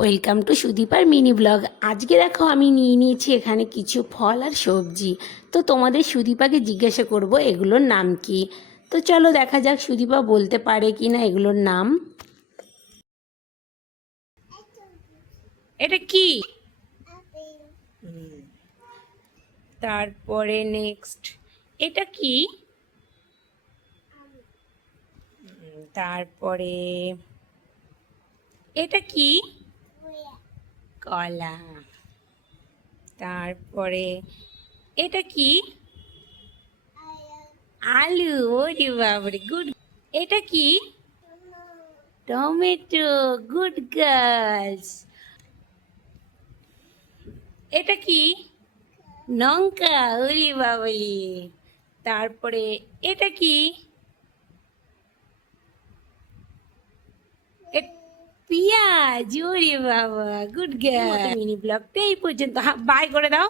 Welcome to সুদীপার mini blog আজকে দেখো আমি নিয়ে নিয়েছি এখানে কিছু ফল আর সবজি। তো তোমাদের সুদীপাকে জিজ্ঞাসা করব এগুলোর নাম কি। তো চলো দেখা যাক সুদীপা বলতে পারে কি না এগুলোর নাম। এটা কি? তারপরে নেক্সট এটা কি? তারপরে এটা কি? কলা। তারপরে, এটা কি? আলু, ওরে বাবারে গুড এটা কি? Tomato, good girls. এটা কি? লঙ্কা, ওরে বাবারে তারপরে, এটা কি? এ- জুরি বাবা গুড গার্ল মিনি ব্লগটা এই পর্যন্ত। বাই করে দাও।